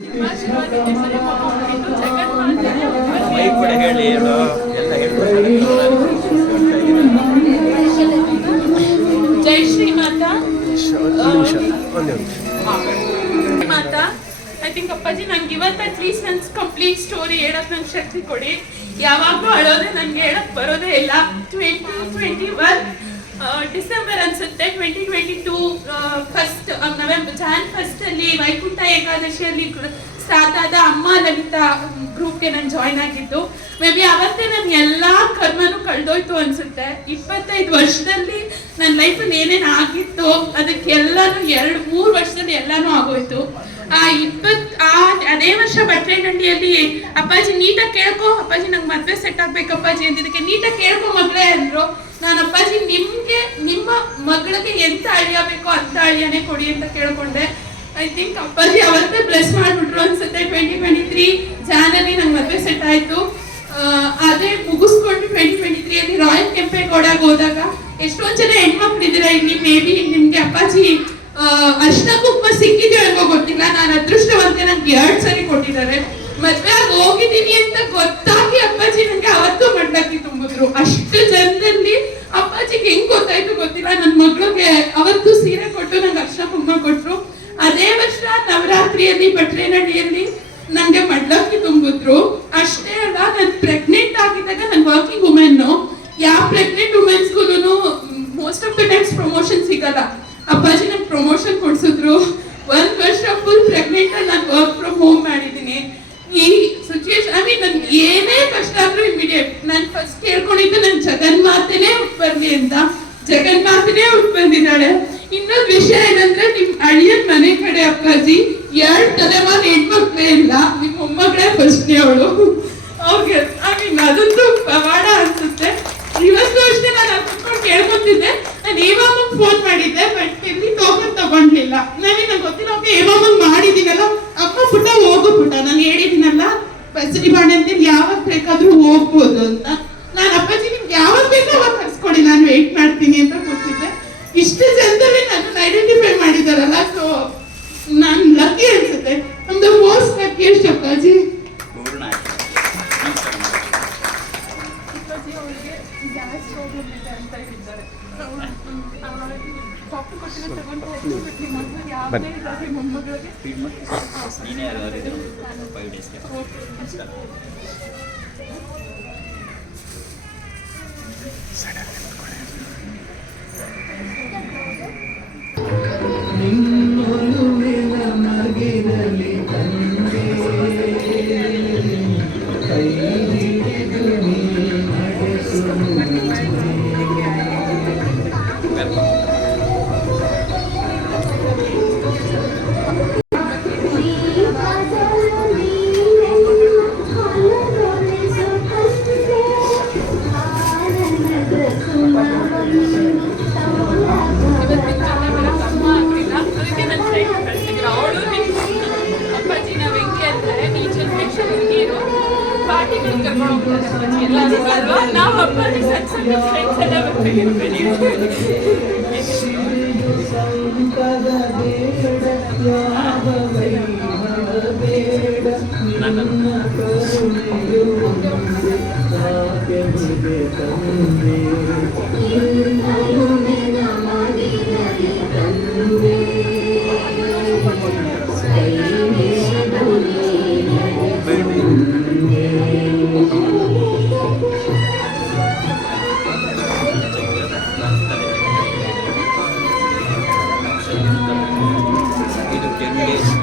ಮೈ ಕೂಡ ಹೇಳಿ ಹೇಳು ಎಲ್ಲ ಜೈ ಶ್ರೀ ಮಾತಾ. ಮಾತಾ, ಐ ಥಿಂಕ್ ಅಪ್ಪಾಜಿ ನಂಗೆ ಇವತ್ತು ಅಟ್ಲೀಸ್ಟ್ ನನ್ನ ಕಂಪ್ಲೀಟ್ ಸ್ಟೋರಿ ಹೇಳಕ್ ನಂಗೆ ಶಕ್ತಿ ಕೊಡಿ. ಯಾವಾಗಲೂ ಅಳೋದೆ ನನಗೆ ಹೇಳಕ್ ಬರೋದೇ ಇಲ್ಲ. 2021 ಡಿಸೆಂಬರ್ ಅನ್ಸುತ್ತೆ, 2022 ಫಸ್ಟ್ ನವೆಂಬರ್ ಜಾನ್ ಫಸ್ಟಲ್ಲಿ ವೈಕುಂಠ ಏಕಾದಶಿಯಲ್ಲಿ ಸ್ಟಾರ್ಟ್ ಆದ ಅಮ್ಮ ಲಲಿತಾ ಗ್ರೂಪ್ಗೆ ನಾನು ಜಾಯ್ನ್ ಆಗಿದ್ದು. ಮೇ ಬಿ ಅವತ್ತೇ ನನ್ನ ಎಲ್ಲ ಕರ್ಮನೂ ಕಳೆದೋಯ್ತು ಅನ್ಸುತ್ತೆ. 25 ವರ್ಷದಲ್ಲಿ ನನ್ನ ಲೈಫಲ್ಲಿ ಏನೇನು ಆಗಿತ್ತು ಅದಕ್ಕೆಲ್ಲನೂ 2-3 ವರ್ಷದಲ್ಲಿ ಎಲ್ಲನೂ ಆಗೋಯ್ತು. ಅದೇ ವರ್ಷ ಬಟ್ರೇನಹಳ್ಳಿಯಲ್ಲಿ ಅಪ್ಪಾಜಿ ನೀಟಾಗಿ ಕೇಳ್ಕೊ ಅಪ್ಪಾಜಿ ನಂಗೆ ಮದುವೆ ಸೆಟ್ ಆಗ್ಬೇಕು ಅಪ್ಪಾಜಿ ಅಂತಿದ್ದಕ್ಕೆ ನೀಟಾಗಿ ಕೇಳ್ಕೊ ಮಗಳೇ ಅಂದ್ರು. ನಾನು ಅಪ್ಪಾಜಿ ನಿಮ್ಗೆ ನಿಮ್ಮ ಮಗಳಿಗೆ ಎಂತ ಅಳಿಯ ಬೇಕೋ ಅಂತ ಅಳಿಯನೇ ಕೊಡಿ ಅಂತ ಕೇಳ್ಕೊಂಡೆ. ಐ ಥಿಂಕ್ ಅಪ್ಪಾಜಿ ಅವತ್ತೇ ಬ್ಲೆಸ್ ಮಾಡ್ಬಿಟ್ರು ಅನ್ಸುತ್ತೆ. 2023 ಜಾನಲ್ಲಿ ನಂಗೆ ಮದುವೆ ಸೆಟ್ ಆಯ್ತು. ಅದೇ ಮುಗಿಸ್ಕೊಂಡು 2023 ರಾಯಲ್ ಕೆಂಪೇಗೌಡಗೆ ಹೋದಾಗ ಎಷ್ಟೊಂದು ಜನ ಹೆಣ್ಮಕ್ಳಿದ್ದೀರಾ ಇಲ್ಲಿ, ಮೇ ಬಿ ನಿಮ್ಗೆ ಅಪ್ಪಾಜಿ ಅರ್ಶಿನ ಕುಂಕುಮ ಸಿಕ್ಕಿದೆಯೋ ಏನೋ ಗೊತ್ತಿಲ್ಲ. ನಾನು ಅದೃಷ್ಟವಂತೆ ನಂಗೆ 2 ಸರಿ ಕೊಟ್ಟಿದ್ದಾರೆ. ಮದ್ವೆ ಆಗಿ ಹೋಗಿದ್ದೀನಿ ಅಂತ ಗೊತ್ತಾಗಿ ಅಪ್ಪಾಜಿ ನಂಗೆ ಅವತ್ತು ಮಡ್ಲಕ್ಕಿ ತುಂಬಿದ್ರು. ಅಷ್ಟು ಜನದಲ್ಲಿ ಅಪ್ಪಾಜಿಗೆ ಹೆಂಗ್ ಗೊತ್ತಾಯ್ತು ಗೊತ್ತಿಲ್ಲ. ನನ್ನ ಮಗಳಿಗೆ ಅವತ್ತು ಸೀರೆ ಕೊಟ್ಟು ನಂಗೆ ಅರ್ಶಿನ ಕುಂಕುಮ ಕೊಟ್ರು. ಅದೇ ವರ್ಷ ನವರಾತ್ರಿಯಲ್ಲಿ ಬಟ್ರೇನಹಳ್ಳಿಯಲ್ಲಿ ನಂಗೆ ಮಡ್ಲಕ್ಕಿ ತುಂಬಿದ್ರು. ಅಷ್ಟೇ ಅಲ್ಲ, ನಾನು ಪ್ರೆಗ್ನೆಂಟ್ ಆಗಿದ್ದಾಗ ನಾನು ವರ್ಕಿಂಗ್ ವುಮೆನ್. ಯಾವ ಪ್ರೆಗ್ನೆಂಟ್ ವುಮೆನ್ಸ್ಗೂ most of the times promotion ಸಿಗಲ್ಲ. ಅಪ್ಪಾಜಿ ನಂಗೆ ಪ್ರಮೋಷನ್ ಕೊಡ್ಸಿದ್ರು. 1 ವರ್ಷ ಫುಲ್ ಪ್ರೆಗ್ನೆಂಟ್ ನಾನು ವರ್ಕ್ ಫ್ರಮ್ ಹೋಮ್ ಮಾಡಿದ್ದೀನಿ. ಈ ಸಿಚುವೇಶನ್ ನನ್ಗೆ ಏನೇ ಕಷ್ಟ ಆದ್ರೂ ಇಮಿಡಿಯೇಟ್ ನಾನು ಫಸ್ಟ್ ಕೇಳ್ಕೊಂಡಿದ್ದು ನನ್ನ ಜಗನ್ಮಾತೆನೇ ಹುಟ್ಟು ಬರ್ಲಿ ಅಂತ. ಜಗನ್ಮಾತೆನೇ ಹುಟ್ಟು ಬಂದಿದ್ದಾಳೆ. ಇನ್ನೊಂದು ವಿಷಯ ಏನಂದ್ರೆ ನಿಮ್ ಅಳಿಯನ್ ಮನೆ ಕಡೆ ಅಪ್ಪಾಜಿ 2 ತಲೆಮಾರು ಹೆಣ್ಮಕ್ಳೇ ಇಲ್ಲ, ನಿಮ್ಮ ಮೊಮ್ಮಗಳೇ ಫಸ್ಟ್ನೇ ಅವಳು. ಅವ್ರಿಗೆ ಅದಂತೂ ಪವಾಡ ಅನ್ಸುತ್ತೆ. ಇವತ್ತು ಅಷ್ಟೇ ನಾನು ಕುತ್ಕೊಂಡು ಕೇಳ್ಕೊತಿದ್ದೆ. ನಾನು ಏಮಾಮಂಗ್ ಫೋನ್ ಮಾಡಿದ್ದೆ, ಬಟ್ ಎಲ್ಲಿ ಟೋಕನ್ ತಗೊಂಡ್ಲಿಲ್ಲ. ನಂಗೆ ಗೊತ್ತಿಲ್ಲ. ಓಕೆ ಏಮಾಮಂಗ್ ಮಾಡಿದೀನಲ್ಲ, ಅಮ್ಮ ಪುಟ್ಟ ಹೋಗು ಪುಟ್ಟ, ನಾನು ಹೇಳಿದ್ದೀನಲ್ಲ ಬಸರಿ ಬಾಣೆ ಅಂತ ಯಾವಾಗ ಬೇಕಾದ್ರೂ ಹೋಗ್ಬೋದು ಅಂತ. ನಾನು ಅಪ್ಪಾಜಿ ನಿಮ್ಗೆ ಯಾವಾಗ ಬೇಕೋ ಅವಾಗ ಕರ್ಸ್ಕೊಡಿ, ನಾನು ವೆಯ್ಟ್ ಮಾಡ್ತೀನಿ ಅಂತ ಗೊತ್ತಿದ್ದೆ. ಇಷ್ಟು ಜನದಲ್ಲಿ ನನ್ನ ಐಡೆಂಟಿಫೈ ಮಾಡಿದಾರಲ್ಲ, ಸೊ ನಾನು ಲಕ್ಕಿ ಅನ್ಸುತ್ತೆ. ನಮ್ದು ಮೋಸ್ಟ್ ಲಕ್ಕಿ ಎಷ್ಟು ಅಪ್ಪಾಜಿ. ಗ್ಯಾಸ್ ಪ್ರಾಬ್ಲಮ್ ಇದೆ ಅಂತ ಹೇಳಿದ್ದಾರೆ. ಡಾಕ್ಟರ್ ಕೊಟ್ಟಿರೋ ತಗೊಂಡು ಯಾವುದೇ ಇದಾಗಿ ಮೊಮ್ಮಗಳಿಗೆ ನಾವು ಅಪ್ಪಾಜಿ ಸಣ್ಣ ಫ್ರೆಂಡ್ಸ್ ಎಲ್ಲ ಬರ್ತೀವಿ. ಇದು 10 days